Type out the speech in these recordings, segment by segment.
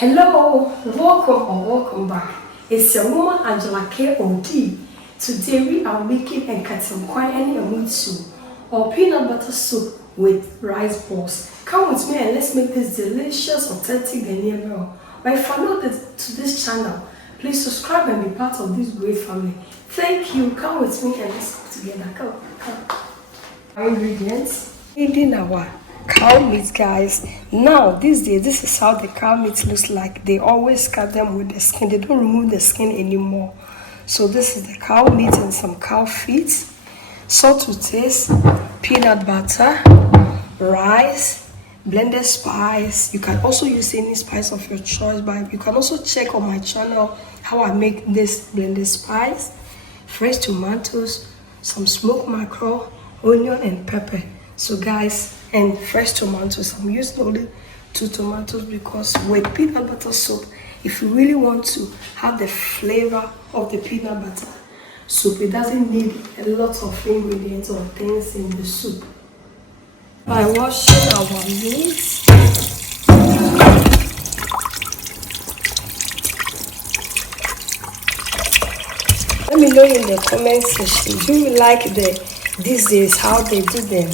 Hello, welcome back. It's your woman Angela K. O.D. Today we are making Nkatɛ Nkwan and Omo Tuo, or peanut butter soup with rice balls. Come with me and let's make this delicious, authentic Ghanaian meal. But if you're not to this channel, please subscribe and be part of this great family. Thank you. Come with me and let's cook together. Come. Our ingredients. Eating our cow meat, guys. Now these days, this is how the cow meat looks like. They always cut them with the skin. They don't remove the skin anymore. So this is the cow meat and some cow feet, salt to taste, peanut butter, rice, blended spice. You can also use any spice of your choice, but you can also check on my channel how I make this blended spice, fresh tomatoes, some smoked mackerel, onion and pepper. So guys, and fresh tomatoes. I'm using only 2 tomatoes because with peanut butter soup, if you really want to have the flavor of the peanut butter soup, it doesn't need a lot of ingredients or things in the soup. By washing our meat, let me know in the comment section, do you like these days how they do them?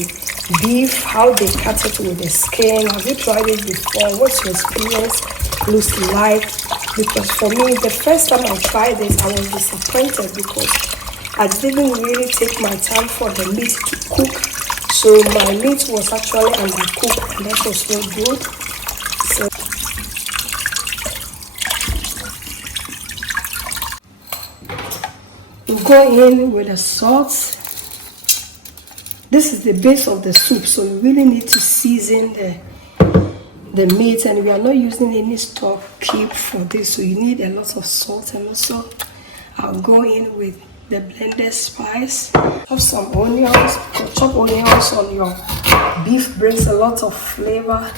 Beef, how they cut it with the skin. Have you tried it before? What's your experience looks like? Because for me, the first time I tried this, I was disappointed because I didn't really take my time for the meat to cook. So my meat was actually undercooked, and that was not good. So you go in with the salt. This is the base of the soup, so you really need to season the meat, and we are not using any stock cube for this, so you need a lot of salt. And also I'll go in with the blended spice. Have some onions. Chop onions on your beef brings a lot of flavor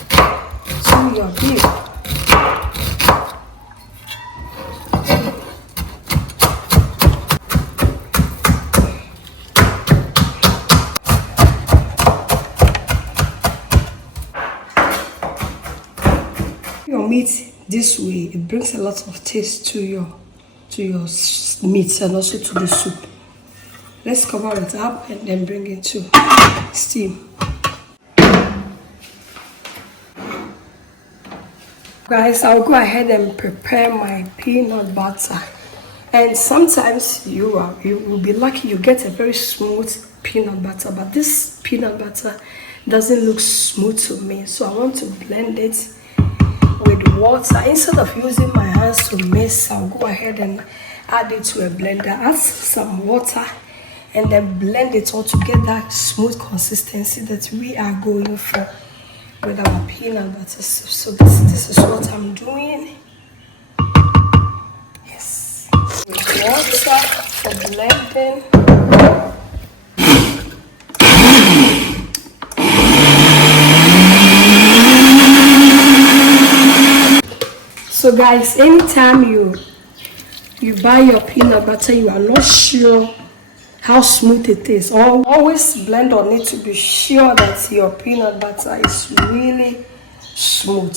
to your beef. Your meat this way, it brings a lot of taste to your meat and also to the soup. Let's cover it up and then bring it to steam. Guys, I'll go ahead and prepare my peanut butter. And sometimes you will be lucky you get a very smooth peanut butter, but this peanut butter doesn't look smooth to me, so I want to blend it with water. Instead of using my hands to mix, I'll go ahead and add it to a blender, add some water, and then blend it all to get that smooth consistency that we are going for with our peanut butter soup. So this is what I'm doing. Yes, with water for blending. So guys, anytime you buy your peanut butter, you are not sure how smooth it is, always blend on it to be sure that your peanut butter is really smooth.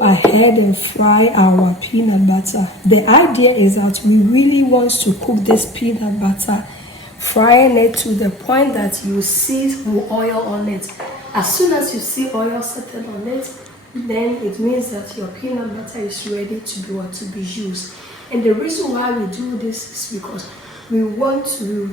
Ahead and fry our peanut butter. The idea is that we really want to cook this peanut butter, frying it to the point that you see oil on it. As soon as you see oil settled on it, then it means that your peanut butter is ready to be used. And the reason why we do this is because we want the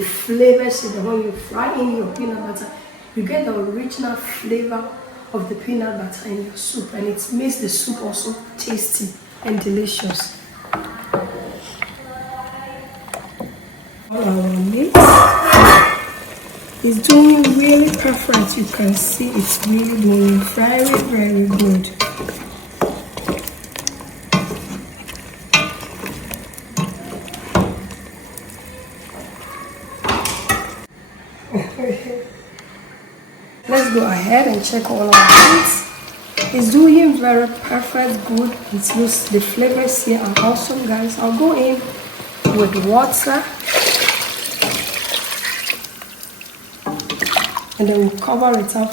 flavor, so that when you fry in your peanut butter, you get the original flavor of the peanut butter in your soup, and it makes the soup also tasty and delicious. Our meat is doing really perfect. You can see it's really doing very good. Let's go ahead and check all our meats. It's doing very perfect, good. It looks, the flavors here are awesome, guys. I'll go in with water and then we'll cover it up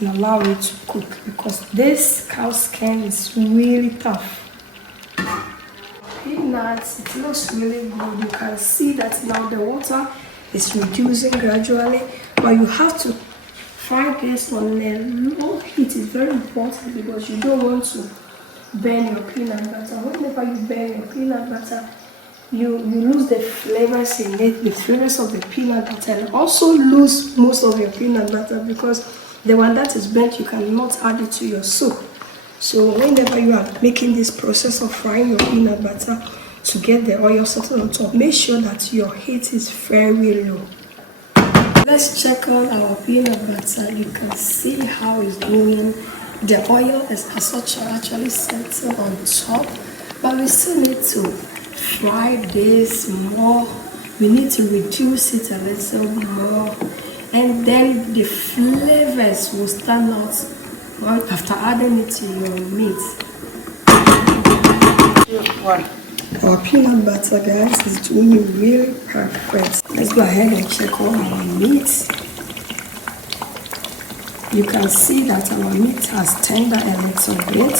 and allow it to cook because this cow skin is really tough. Peanuts, it looks really good. You can see that now the water is reducing gradually, but you have to fry this on a low heat. It's very important because you don't want to burn your peanut butter. Whenever you burn your peanut butter, you lose the flavors in it, the flavors of the peanut butter, and also lose most of your peanut butter because the one that is burnt, you cannot add it to your soup. So whenever you are making this process of frying your peanut butter to get the oil settled on top, make sure that your heat is very low. Let's check on our peanut butter. You can see how it's doing. The oil is actually settled on top, but we still need to fry this more. We need to reduce it a little more, and then the flavors will stand out after adding it to your meat. Our peanut butter, guys, is doing really perfect. Let's go ahead and check on our meat. You can see that our meat has tender a little bit.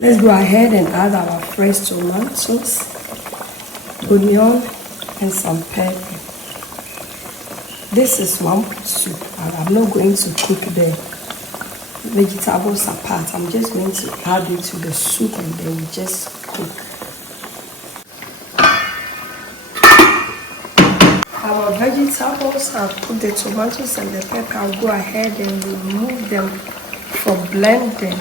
Let's go ahead and add our fresh tomatoes, onion, and some pepper. This is one soup. I'm not going to cook the vegetables apart. I'm just going to add it to the soup and then we just cook. Our vegetables, I've put the tomatoes and the pepper. I'll go ahead and remove them for blending.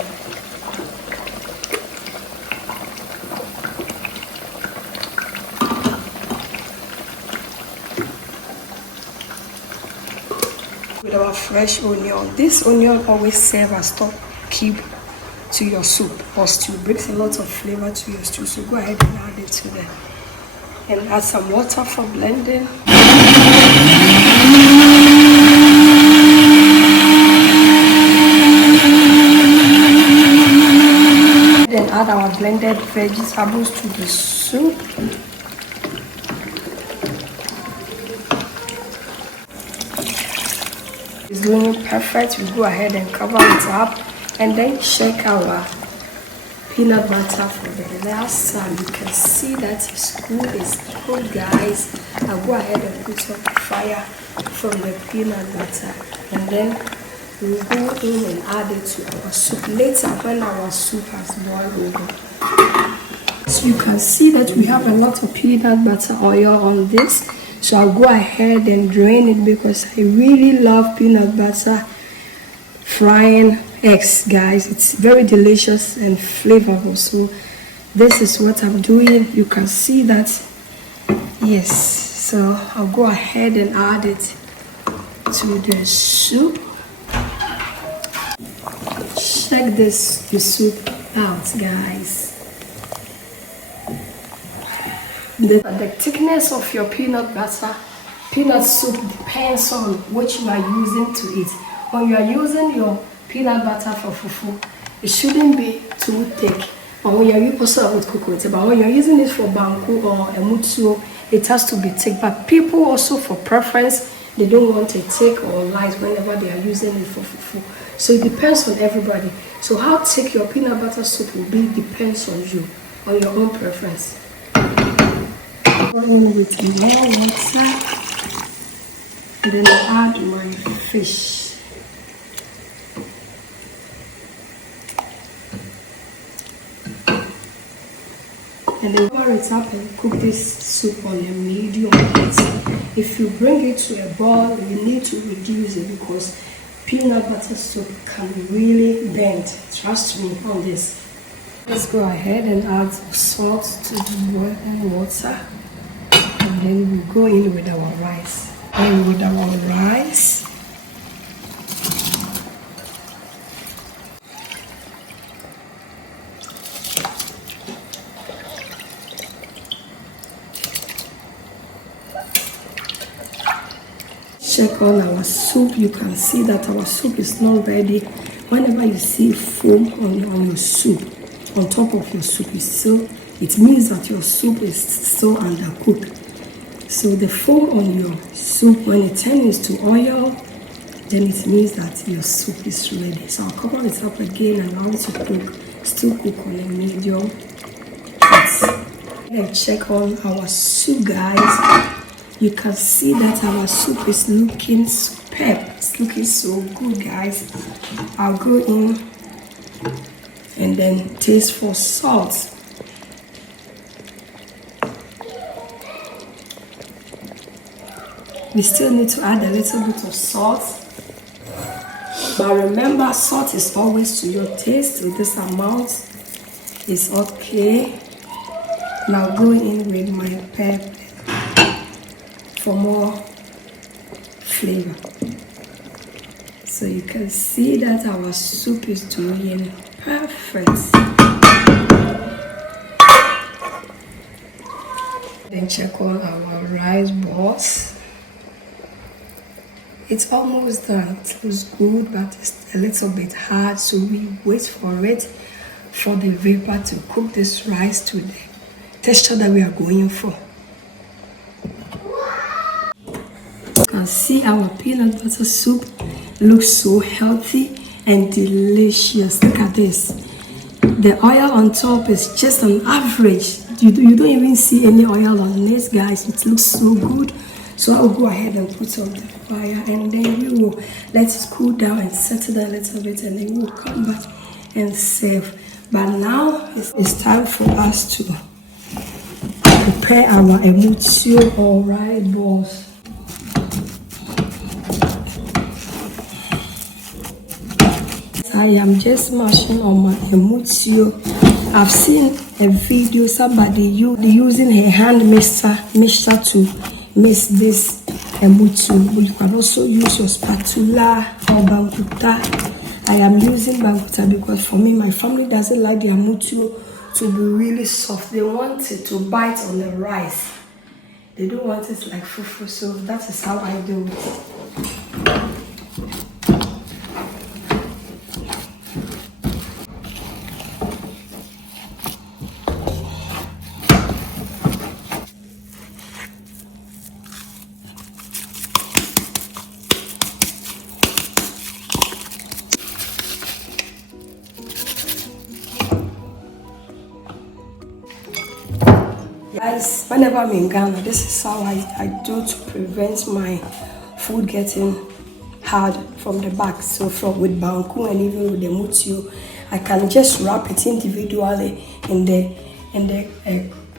With our fresh onion. This onion always serves as top keep to your soup or stew. Brings a lot of flavor to your stew. So go ahead and add it to them. And add some water for blending. Then add our blended vegetables to the soup. It's doing perfect. We go ahead and cover it up and then check our peanut butter for the last time. You can see that it's good, guys. I'll go ahead and put up the fire from the peanut butter and then we'll go in and add it to our soup later when our soup has boiled over. So you can see that we have a lot of peanut butter oil on this. So I'll go ahead and drain it because I really love peanut butter frying eggs, guys. It's very delicious and flavorful. So this is what I'm doing. You can see that. Yes. So I'll go ahead and add it to the soup. Check the soup out, guys. The thickness of your peanut soup depends on what you are using to eat. When you are using your peanut butter for fufu, it shouldn't be too thick. But when you are also with coconut, but when you are using it for banku or Omotuo, it has to be thick. But people also, for preference, they don't want it thick or light whenever they are using it for fufu. So it depends on everybody. So how thick your peanut butter soup will be depends on you, on your own preference. In with more water, and then I add my fish. And then cover it up and cook this soup on a medium heat. If you bring it to a boil, you need to reduce it because peanut butter soup can really bend. Trust me on this. Let's go ahead and add salt to the boiling water. And then we go in with our rice. And with our rice, check on our soup. You can see that our soup is not ready. whenever you see foam on your soup, on top of your soup, it means that your soup is still undercooked. So the foam on your soup, when it turns to oil, then it means that your soup is ready. So I'll cover it up again and allow it to cook, still cook on a medium heat. And check on our soup, guys. You can see that our soup is looking superb. It's looking so good, guys. I'll go in and then taste for salt. We still need to add a little bit of salt. But remember, salt is always to your taste. So this amount is okay. Now go in with my pepper for more flavor. So you can see that our soup is doing perfect. Then check on our rice balls. It's almost done. It looks good, but it's a little bit hard, so we wait for it, for the vapor to cook this rice to the texture that we are going for. You can see our peanut butter soup looks so healthy and delicious. Look at this. The oil on top is just an average. You don't even see any oil on this, guys. It looks so good. So I'll go ahead and put on the fire, and then we will let it cool down and settle down a little bit, and then we'll come back and serve. But now it's time for us to prepare our Omo Tuo or rice balls. I am just mashing on my Omo Tuo. I've seen a video, somebody using her hand mixer to mix this Omo Tuo. You can also use your spatula or bankuta. I am using bankuta because for me, my family doesn't like the Omo Tuo to be really soft. They want it to bite on the rice. They don't want it like fufu, so that is how I do it. Guys, whenever I'm in Ghana, this is how I do to prevent my food getting hard from the back. So with banku and even with the Omo Tuo, I can just wrap it individually in the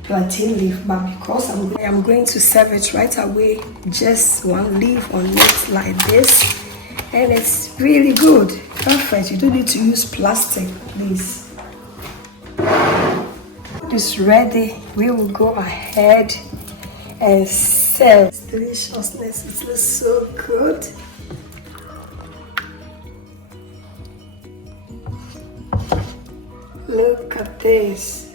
plantain leaf. But because I'm going to serve it right away, just one leaf on it like this, and it's really good, perfect. You don't need to use plastic, please. Is ready, we will go ahead and serve. It's deliciousness, it looks so good. Look at this.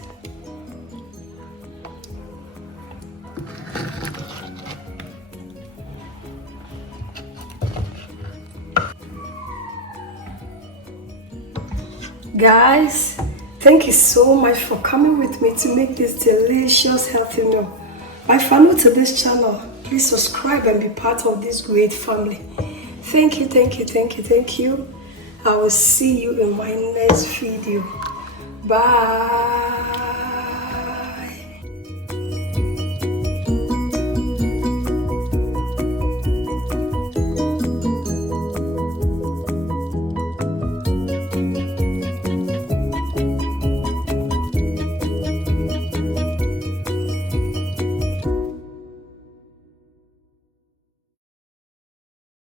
Guys, thank you so much for coming with me to make this delicious healthy meal. If you're new to this channel, please subscribe and be part of this great family. Thank you, thank you, thank you, thank you. I will see you in my next video. Bye.